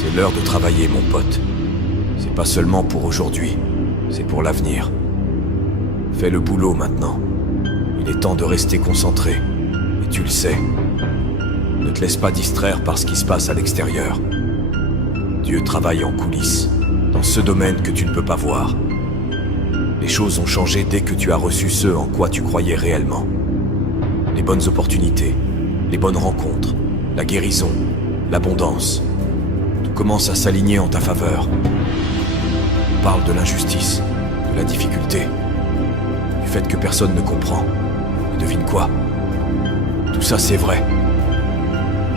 C'est l'heure de travailler, mon pote. C'est pas seulement pour aujourd'hui, c'est pour l'avenir. Fais le boulot maintenant. Il est temps de rester concentré. Et tu le sais. Ne te laisse pas distraire par ce qui se passe à l'extérieur. Dieu travaille en coulisses, dans ce domaine que tu ne peux pas voir. Les choses ont changé dès que tu as reçu ce en quoi tu croyais réellement. Les bonnes opportunités, les bonnes rencontres, la guérison, l'abondance. Tout commence à s'aligner en ta faveur. On parle de l'injustice, de la difficulté, du fait que personne ne comprend. Et devine quoi? Tout ça c'est vrai.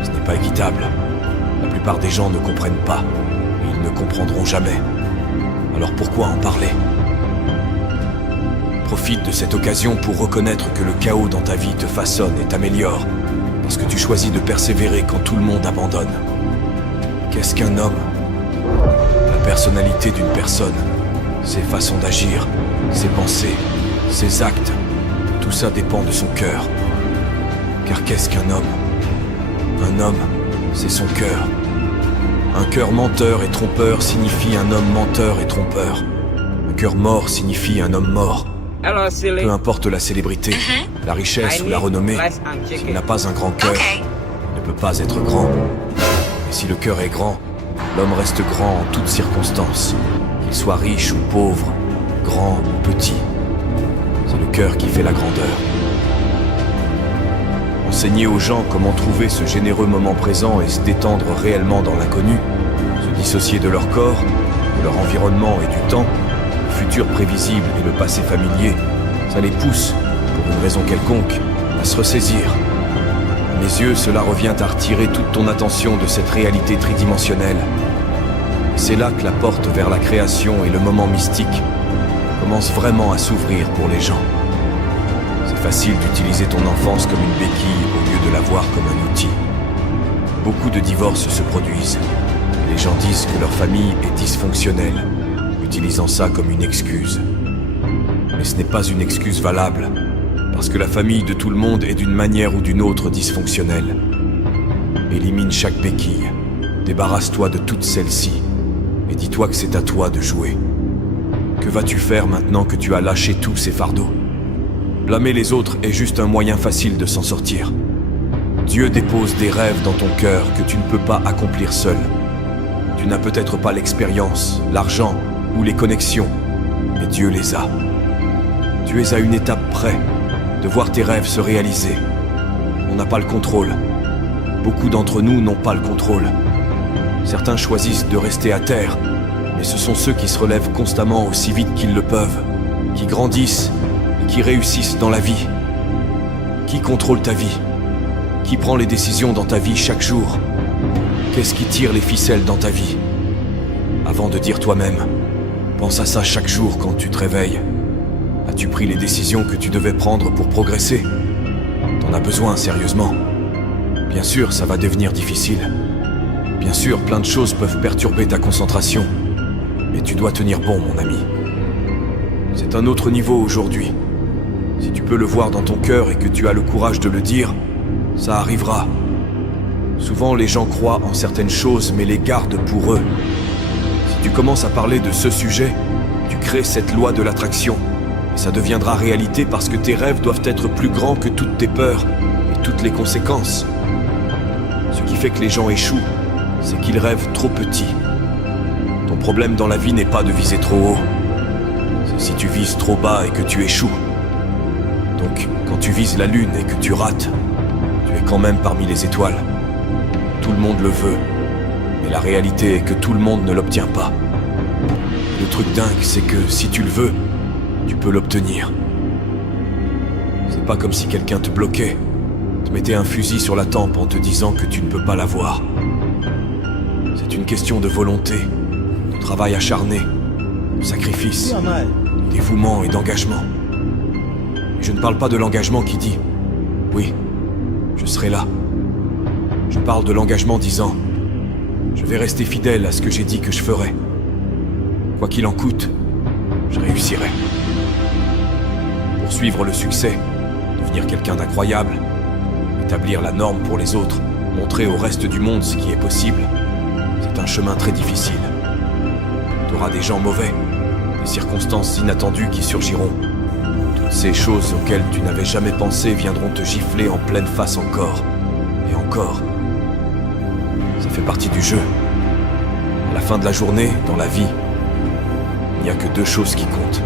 Ce n'est pas équitable. La plupart des gens ne comprennent pas, et ils ne comprendront jamais. Alors pourquoi en parler? Profite de cette occasion pour reconnaître que le chaos dans ta vie te façonne et t'améliore, parce que tu choisis de persévérer quand tout le monde abandonne. Qu'est-ce qu'un homme? La personnalité d'une personne, ses façons d'agir, ses pensées, ses actes, tout ça dépend de son cœur. Car qu'est-ce qu'un homme? Un homme, c'est son cœur. Un cœur menteur et trompeur signifie un homme menteur et trompeur. Un cœur mort signifie un homme mort. Peu importe la célébrité, la richesse ou la renommée, s'il n'a pas un grand cœur, il ne peut pas être grand. Et si le cœur est grand, l'homme reste grand en toutes circonstances, qu'il soit riche ou pauvre, grand ou petit. C'est le cœur qui fait la grandeur. Enseigner aux gens comment trouver ce généreux moment présent et se détendre réellement dans l'inconnu, se dissocier de leur corps, de leur environnement et du temps, le futur prévisible et le passé familier, ça les pousse, pour une raison quelconque, à se ressaisir. À mes yeux, cela revient à retirer toute ton attention de cette réalité tridimensionnelle. Et c'est là que la porte vers la création et le moment mystique commence vraiment à s'ouvrir pour les gens. C'est facile d'utiliser ton enfance comme une béquille au lieu de la voir comme un outil. Beaucoup de divorces se produisent. Les gens disent que leur famille est dysfonctionnelle, utilisant ça comme une excuse. Mais ce n'est pas une excuse valable, parce que la famille de tout le monde est d'une manière ou d'une autre dysfonctionnelle. Élimine chaque béquille, débarrasse-toi de toutes celles-ci, et dis-toi que c'est à toi de jouer. Que vas-tu faire maintenant que tu as lâché tous ces fardeaux? Blâmer les autres est juste un moyen facile de s'en sortir. Dieu dépose des rêves dans ton cœur que tu ne peux pas accomplir seul. Tu n'as peut-être pas l'expérience, l'argent ou les connexions, mais Dieu les a. Tu es à une étape près de voir tes rêves se réaliser. On n'a pas le contrôle. Beaucoup d'entre nous n'ont pas le contrôle. Certains choisissent de rester à terre, mais ce sont ceux qui se relèvent constamment aussi vite qu'ils le peuvent, qui grandissent et qui réussissent dans la vie. Qui contrôle ta vie? Qui prend les décisions dans ta vie chaque jour? Qu'est-ce qui tire les ficelles dans ta vie? Avant de dire toi-même, pense à ça chaque jour quand tu te réveilles. As-tu pris les décisions que tu devais prendre pour progresser? T'en as besoin, sérieusement. Bien sûr, ça va devenir difficile. Bien sûr, plein de choses peuvent perturber ta concentration. Mais tu dois tenir bon, mon ami. C'est un autre niveau aujourd'hui. Si tu peux le voir dans ton cœur et que tu as le courage de le dire, ça arrivera. Souvent, les gens croient en certaines choses, mais les gardent pour eux. Si tu commences à parler de ce sujet, tu crées cette loi de l'attraction. Et ça deviendra réalité parce que tes rêves doivent être plus grands que toutes tes peurs et toutes les conséquences. Ce qui fait que les gens échouent, c'est qu'ils rêvent trop petit. Ton problème dans la vie n'est pas de viser trop haut. C'est si tu vises trop bas et que tu échoues. Donc, quand tu vises la lune et que tu rates, tu es quand même parmi les étoiles. Tout le monde le veut, mais la réalité est que tout le monde ne l'obtient pas. Le truc dingue, c'est que si tu le veux, tu peux l'obtenir. C'est pas comme si quelqu'un te bloquait, te mettait un fusil sur la tempe en te disant que tu ne peux pas l'avoir. C'est une question de volonté, de travail acharné, de sacrifice, de dévouement et d'engagement. Et je ne parle pas de l'engagement qui dit « Oui, je serai là ». Je parle de l'engagement disant « Je vais rester fidèle à ce que j'ai dit que je ferai. Quoi qu'il en coûte, je réussirai. » Poursuivre le succès, devenir quelqu'un d'incroyable, établir la norme pour les autres, montrer au reste du monde ce qui est possible, c'est un chemin très difficile. T'auras des gens mauvais, des circonstances inattendues qui surgiront. Toutes ces choses auxquelles tu n'avais jamais pensé viendront te gifler en pleine face encore. Et encore. Ça fait partie du jeu. À la fin de la journée, dans la vie, il n'y a que deux choses qui comptent.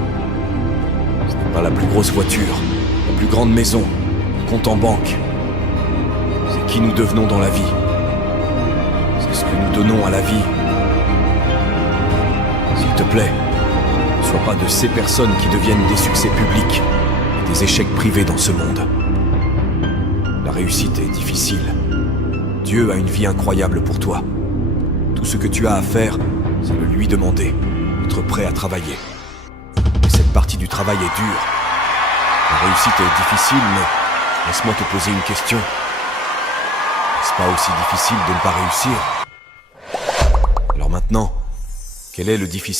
Ce n'est pas la plus grosse voiture, la plus grande maison, le compte en banque. C'est qui nous devenons dans la vie. C'est ce que nous donnons à la vie. S'il te plaît, ne sois pas de ces personnes qui deviennent des succès publics et des échecs privés dans ce monde. La réussite est difficile. Dieu a une vie incroyable pour toi. Tout ce que tu as à faire, c'est de lui demander, être prêt à travailler. Et cette partie du travail est dure. La réussite est difficile, mais laisse-moi te poser une question. N'est-ce pas aussi difficile de ne pas réussir? Alors maintenant, quel est le difficile ?